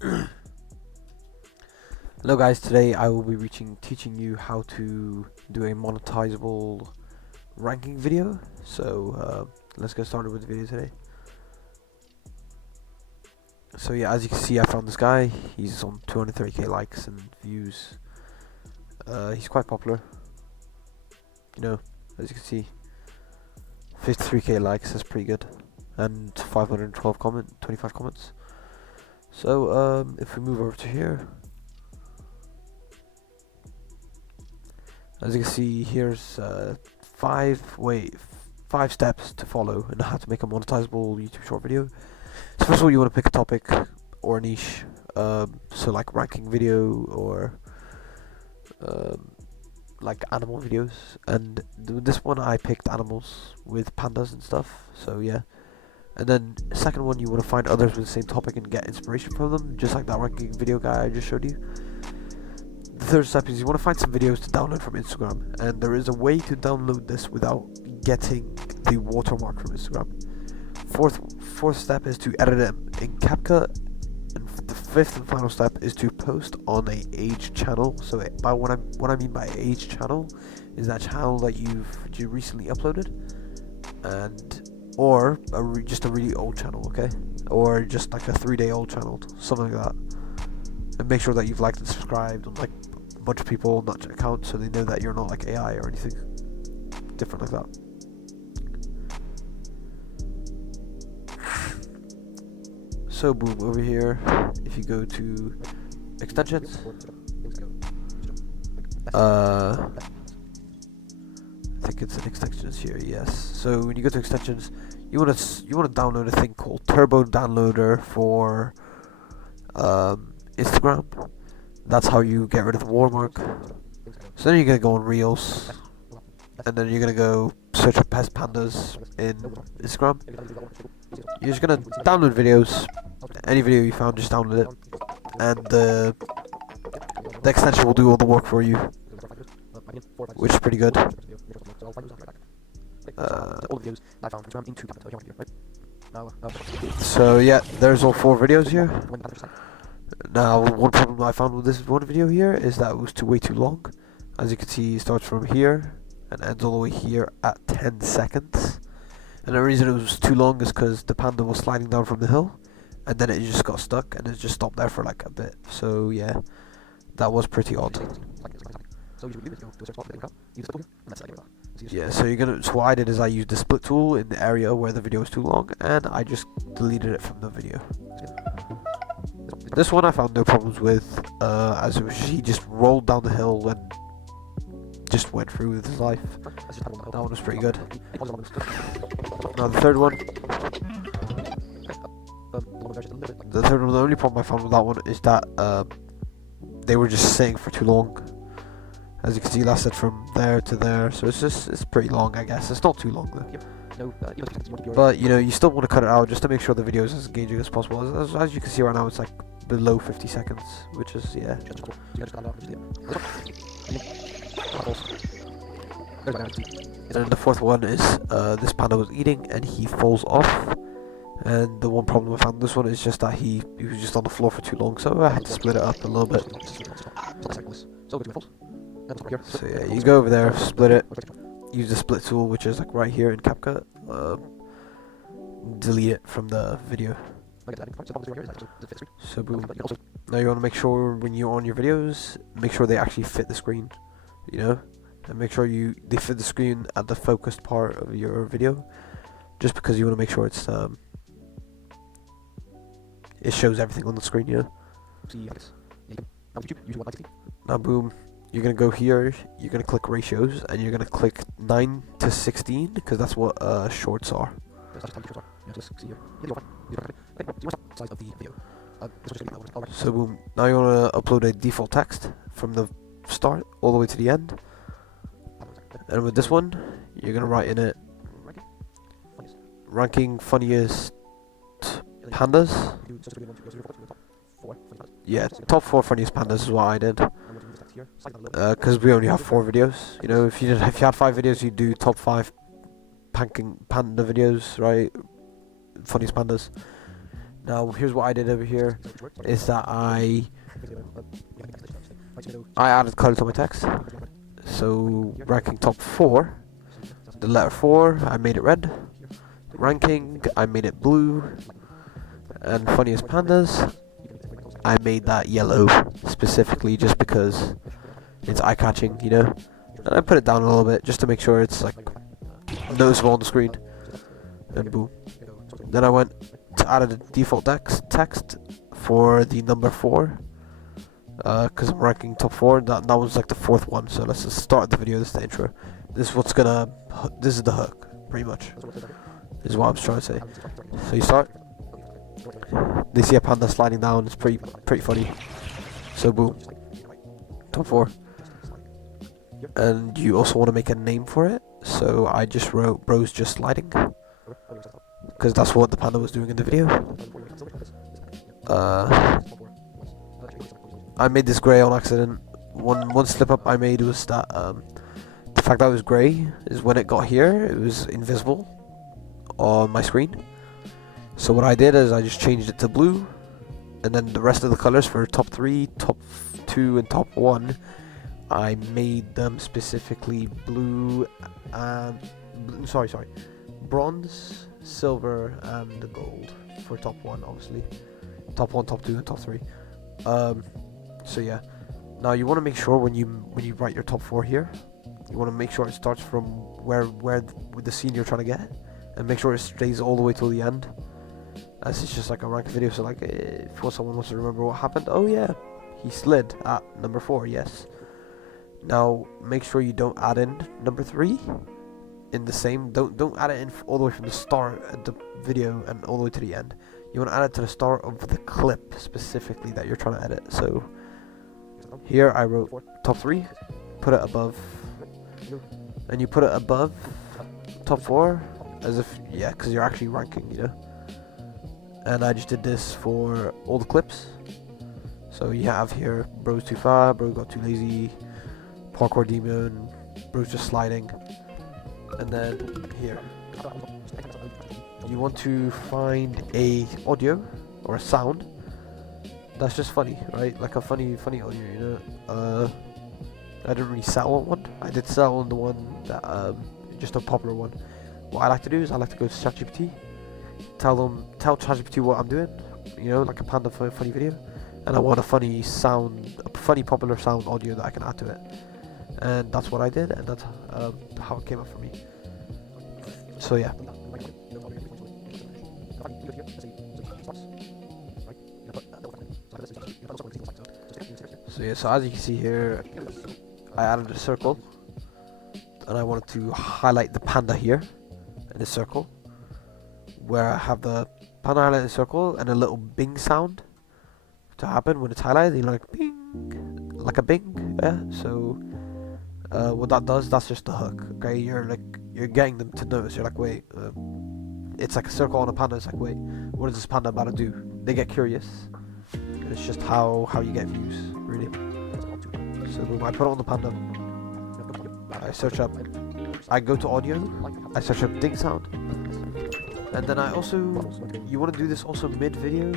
Hello guys, today I will be teaching you how to do a monetizable ranking video. So let's get started with the video today. So yeah, as you can see, I found this guy. He's on 230k likes and views. He's quite popular. You know, as you can see, 53k likes, that's pretty good. And 25 comments. So if we move over to here, as you can see, here's 5 steps to follow and how to make a monetizable YouTube short video. So first of all, you want to pick a topic or a niche. So like ranking video or like animal videos. And this one I picked animals with pandas and stuff. So yeah. And then second one, you want to find others with the same topic and get inspiration from them, just like that ranking video guy I just showed you. The third step is you want to find some videos to download from Instagram, and there is a way to download this without getting the watermark from Instagram. Fourth step is to edit it in CapCut, and the fifth and final step is to post on a age channel. So by what I mean by age channel is that channel that you recently uploaded, and or just a really old channel, okay, or just like a 3-day old channel, something like that. And make sure that you've liked and subscribed on like a bunch of people on that account, so they know that you're not like AI or anything different like that. So boom, over here, if you go to extensions, I think it's in extensions here, yes. So when you go to extensions, you want to download a thing called Turbo Downloader for Instagram. That's how you get rid of the watermark. So then you're gonna go on Reels, and then you're gonna go search for pest pandas in Instagram. You're just gonna download videos. Any video you found, just download it, and the extension will do all the work for you, which is pretty good. So yeah, there's all 4 videos here. Now, one problem I found with this one video here is that it was way too long. As you can see, it starts from here and ends all the way here at 10 seconds. And the reason it was too long is because the panda was sliding down from the hill, and then it just got stuck and it just stopped there for like a bit. So yeah, that was pretty odd. Yeah, so what I did is I used the split tool in the area where the video was too long, and I just deleted it from the video. This one I found no problems with, as he just rolled down the hill and just went through with his life. That one was pretty good. Now the third one, the only problem I found with that one is that they were just sitting for too long. As you can see, lasted from there to there, so it's pretty long, I guess. It's not too long though. But you know, you still want to cut it out just to make sure the video is as engaging as possible. As you can see right now, it's like below 50 seconds, which is yeah. And then the fourth one is this panda was eating and he falls off. And the one problem I found in this one is just that he was just on the floor for too long, so I had to split it up a little bit. So yeah, you go over there, split it, use the split tool, which is like right here in CapCut, delete it from the video. So boom. Now you want to make sure when you're on your videos, make sure they actually fit the screen, you know, and make sure they fit the screen at the focused part of your video, just because you want to make sure it shows everything on the screen, you know. Now boom, you're gonna go here, you're gonna click ratios, and you're gonna click 9:16 because that's what shorts are. So boom, now you wanna upload a default text from the start all the way to the end. And with this one, you're gonna write in it ranking funniest pandas. Yeah, top 4 funniest pandas is what I did. Because we only have 4 videos. You know, if you had 5 videos, you'd do top 5 panda videos, right? Funniest pandas. Now here's what I did over here, is that I added color to my text. So ranking top 4, the letter 4, I made it red. Ranking, I made it blue. And funniest pandas, I made that yellow specifically just because it's eye-catching, you know. And I put it down a little bit just to make sure it's like noticeable on the screen. And boom. Then I went to add a default text for the number 4. Because I'm ranking top 4, that was like the 4th one. So let's just start the video. This is the intro. This is the hook, pretty much. This is what I'm trying to say. So you start. They see a panda sliding down. It's pretty funny. So boom, top 4. And you also want to make a name for it. So I just wrote "Bro's just sliding," because that's what the panda was doing in the video. I made this grey on accident. One slip up I made was that the fact that it was grey is when it got here, it was invisible on my screen. So what I did is I just changed it to blue, and then the rest of the colors for top 3, top 2, and top 1, I made them specifically blue and bronze, silver, and gold for top 1, obviously. Top 1, top 2, and top 3. So yeah. Now you want to make sure when you write your top 4 here, you want to make sure it starts from where with the scene you're trying to get, and make sure it stays all the way till the end. As it's just like a ranked video, so like if someone wants to remember what happened, oh yeah, he slid at number 4, yes. Now make sure you don't add in number 3 in the same. Don't add it in all the way from the start of the video and all the way to the end. You want to add it to the start of the clip specifically that you're trying to edit. So here I wrote top 3, put it above, and you put it above top 4 as if, yeah, because you're actually ranking, you know. And I just did this for all the clips. So you have here Bro's too far, Bro got too lazy, Parkour Demon, Bro's just sliding. And then here you want to find a audio or a sound that's just funny, right? Like a funny audio, you know. I didn't really settle on one. I did settle on the one that just a popular one. What I like to do is I like to go to ChatGPT, tell ChatGPT what I'm doing, you know, like a panda funny video, and I want a funny sound, a funny popular sound audio that I can add to it, and that's what I did, and that's how it came up for me. So yeah. So as you can see here, I added a circle, and I wanted to highlight the panda here in the circle, where I have the panda highlighted circle and a little bing sound to happen when it's highlighted. You know, like bing, like a bing. Yeah. So what that does, that's just the hook. Okay, you're getting them to notice. You're like, wait, it's like a circle on a panda. It's like, wait, what is this panda about to do? They get curious. And it's just how you get views, really. So boom, I put it on the panda. I search up. I go to audio. I search up ding sound. And then I also, you want to do this also mid-video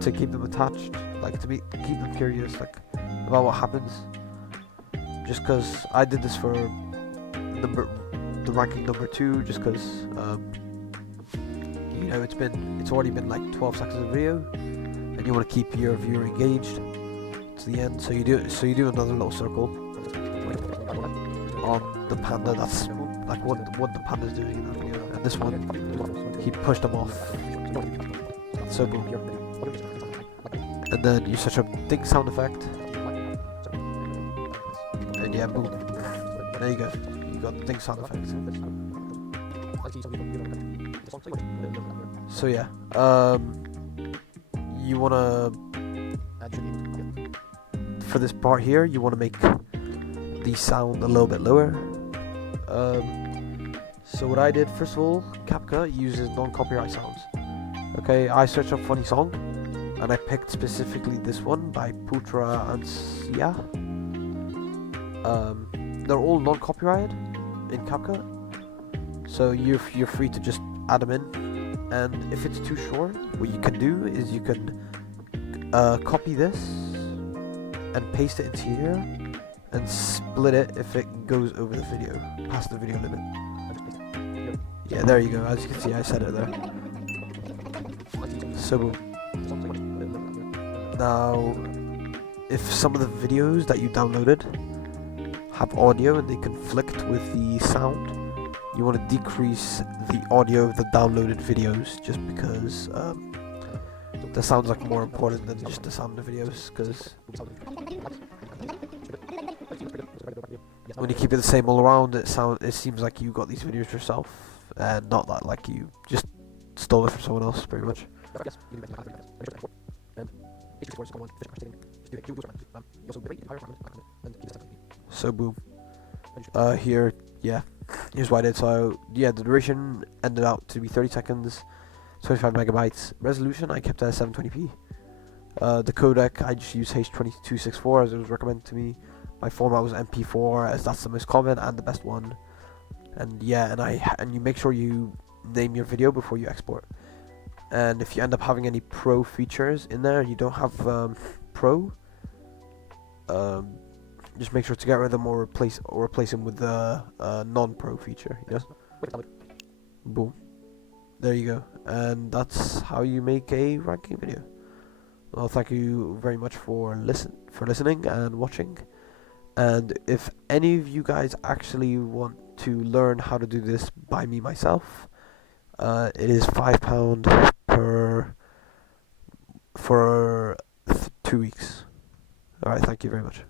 to keep them attached, like to keep them curious, like about what happens. Just because I did this for the ranking number 2, just because you know it's already been like 12 seconds of video, and you want to keep your viewer engaged to the end. So you do another little circle on the panda. That's like what the panda's doing in that video, and this one he pushed them off. So boom. And then you search up ding sound effect, and yeah, boom. There you go. You got the ding sound effect. So yeah, you wanna for this part here, you wanna make the sound a little bit lower. So what I did, first of all, CapCut uses non-copyright sounds. Okay, I searched up funny song, and I picked specifically this one by Putra and Sia. They're all non-copyrighted in CapCut, so you're free to just add them in And if it's too short, what you can do is you can copy this and paste it into here and split it if it goes over the video, past the video limit. Yeah, there you go. As you can see, I said it there. So boom. Now, if some of the videos that you downloaded have audio and they conflict with the sound, you want to decrease the audio of the downloaded videos, just because the sound's like more important than just the sound of the videos, because when you keep it the same all around, it seems like you got these videos yourself, and not that like you just stole it from someone else, pretty much. So boom. Here, yeah, here's what I did. So yeah, the duration ended out to be 30 seconds, 25 megabytes. Resolution I kept at 720p. The codec I just used H.2264 as it was recommended to me. My format was MP4 as that's the most common and the best one. And yeah, and you make sure you name your video before you export. And if you end up having any pro features in there, you don't have pro, just make sure to get rid of them or replace them with the non-pro feature. You know? Boom. There you go. And that's how you make a ranking video. Well, thank you very much for listening and watching. And if any of you guys actually want to learn how to do this by me myself, it is £5 for 2 weeks. Alright, thank you very much.